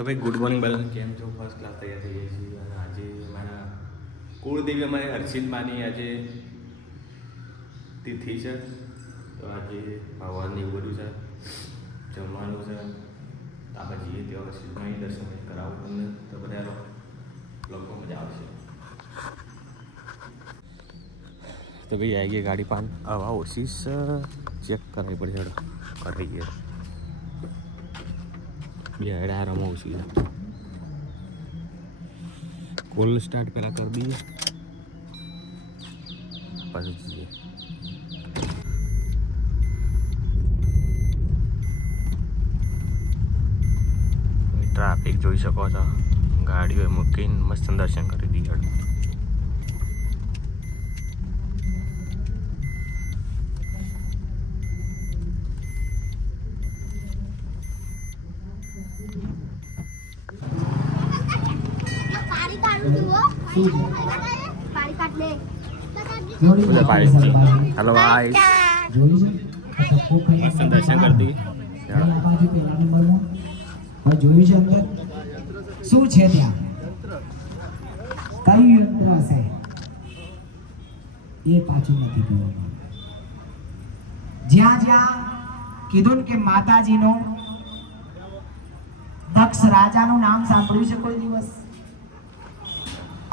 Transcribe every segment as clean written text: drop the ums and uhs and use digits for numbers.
તો ભાઈ good morning બધા કેમ છો? ફર્સ્ટ ક્લાસ તૈયાર થઈ જાય છીએ અને આજે મારા કુળદેવી અમારે હર્ષિત માની આજે તિથિ છે. તો આજે ભગવાનને એવું બધું છે, જમવાનું છે. તો આપણે જઈએ ત્યાં હર્ષિત માની દર્શન કરાવું તમને, તો બધા લોકો મજા આવશે. તો ભાઈ આવી ગઈ ગાડી પાન હવા ઓછી ચેક કરાવી પડશે. કરાવી ગઈ બે આરામમાં ઓછી છે. કોલ સ્ટાર્ટ પહેલાં કરી દઈએ પછી જઈએ. ટ્રાફિક જોઈ શકો છો, ગાડીઓ મૂકીને મસ્ત દર્શન કરી દઈએ. हेलो गाइस, दर्शन कर दिए. જોયું છે અંદર શું છે ત્યાં કયું યંત્ર હશે એ પાછું નથી જોવાનું. જ્યાં જ્યાં કીધું કે માતાજીનો દક્ષ રાજાનું નામ સાંભળ્યું છે કોઈ દિવસ?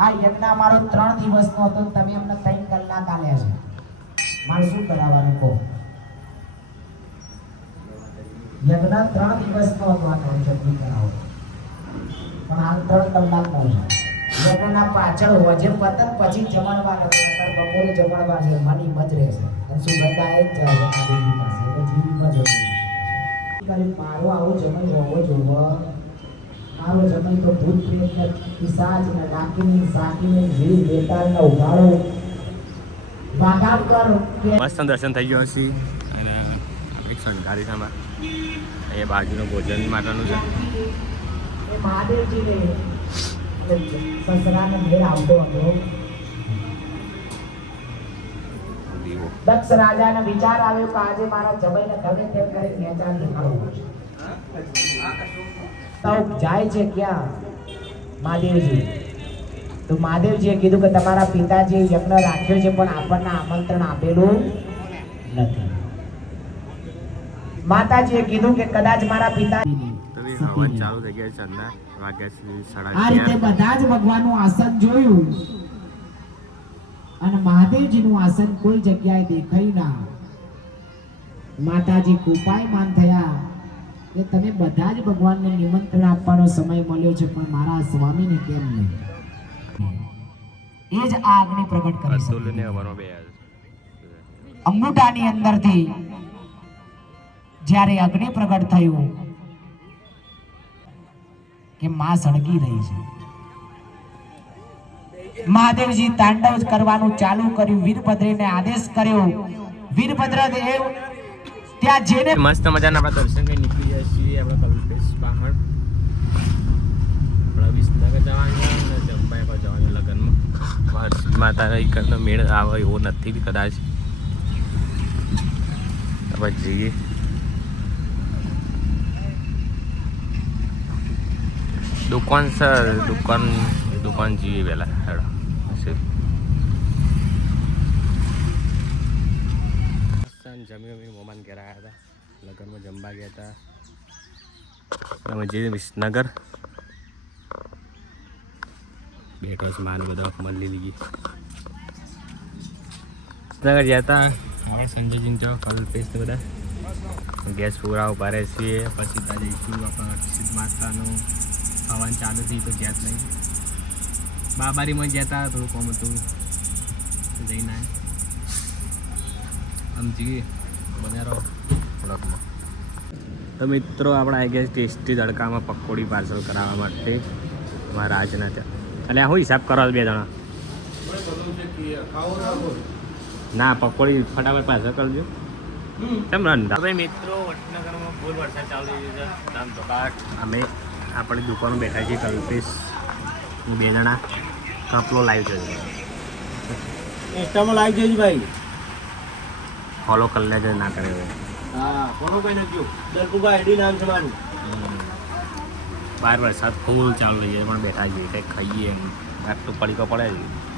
આ યજ્ઞ અમારો 3 દિવસનો હતો, તમે અમને 3 કલાક આલ્યા છે. મારે શું કરાવવાનું કહો? યજ્ઞ 3 દિવસનો હતો, આ યજ્ઞ કરાવો પણ હાલ 3 કલાકનો છે. યજ્ઞના પાછળ વજે પતન પછી જમણવાર બપોરે જમણવાર છે, મની મજ રહેશે અને સુગંધા જ જાય દેવી પાસે એટલે જીવીમાં જવું. મારો આવો જમણ હોવો જોવો. મારો જમણ તો ભૂત પ્રેત ને પિશાચ ને ડાકીની સાકીને જીવ બેતાળ ને ઉગાડો વાગાડ કર કે મસ્ત દર્શન થઈ ગયો છે. અને આપણી સંઘારી સામે એ બાજુનું ભોજન માટેનું છે. એ મહાદેવજીને સસરાને મેળ આવતો હતો. દક્ષ રાજાને વિચાર આવ્યો કે આજે મારા જમાઈને ગમે તેમ કરી નેચાર દેખાડવું છે. તો જાય છે ક્યાં? મહાદેવજી. તો મહાદેવજીએ કીધું કે તમારા પિતાજીએ યજ્ઞ રાખ્યો છે પણ આપણને આમંત્રણ આપેલું નથી. માતાજીએ કીધું કે કદાચ મારા પિતા ચાલુ થઈ ગયા છે. આ રીતે બધા જ ભગવાનનું આસન જોયું અને મહાદેવજીનું આસન કોઈ જગ્યાએ દેખાયું ના. માતાજી કૃપાયમાન થયા કે તમે બધા જ ભગવાનને નિમંત્રણ આપવાનો સમય મળ્યો છે પણ મારા સ્વામીને કેમ નહીં? એ જ આ અગ્નિ પ્રગટ કરી છે. અંગૂઠાની અંદરથી જ્યારે અગ્નિ પ્રગટ થયું કે માં સળગી રહી છે. મહાદેવજી તાંડવ કરવાનું ચાલુ કર્યું. વીરભદ્રને આદેશ કર્યો. વીરભદ્ર દેવ ત્યાં જેને મસ્ત મજાના આપણા દર્શન કરી નીકળી જાય છીએ. આપણે કલ્પેશ પહાડ આપણા વિસનગર જવાનું અને જંબાઈ પર જવાનું લગ્નમાં. માતાના ઈકરનો મેળ આવે એવો નથી કદાચ. આપણે જઈએ. દુકાન સર દુકાન જઈએ પહેલાં. હેડો જમી મોમાન ઘેર આવ્યા હતા, લગ્નમાં જમવા ગયા હતા. અમે જઈએ વિસનગર. બેઠો માન બધા મળી લીધી. વિસનગર ગયા હતા આપણે સંજયજીને જાઓ કલ્પેશ તો બધા ગેસ પૂરા ઉભા રહે છીએ. પછી ત્યાં જઈશું આપણે હર્ષિત માતાનું હવન ચાલુ થઈ તો જ્યાં જ નહીં. બાબારીમાં ગયા હતા, થોડું કોમ હતું જઈને આમ જઈએ બનારો પ્રોડક્ટમાં. તો મિત્રો આપણે આવી ગયા ટેસ્ટી તડકામાં પકોડી પાર્સલ કરાવવા માટે મારા રાજના ત્યાં. અને શું હિસાબ કરો બે જણા? ના પકોડી ફટાફટ પાર્સલ કરજો. કેમ રંધા ભાઈ? મિત્રો વડનગરમાં ફૂલ વરસાદ ચાલુ થઈ ગયો છે. આમ તો અમે આપણી દુકાનો બેઠા છીએ. કલ્પેશ બે જણા કપલો લાઈવ છે. ઇન્સ્ટામાં લાઈવ છે ભાઈ. ફોલો કરી લેજો ના કરે. હા ફોલો કઈ નાખજો. દરકુબા આઈડી નામ છે મારું. બહાર વરસાદ ફૂલ ચાલુ થઈ જાય પણ બેઠા છીએ કંઈક ખાઈએ એમ આટલું પડીકો પડે છે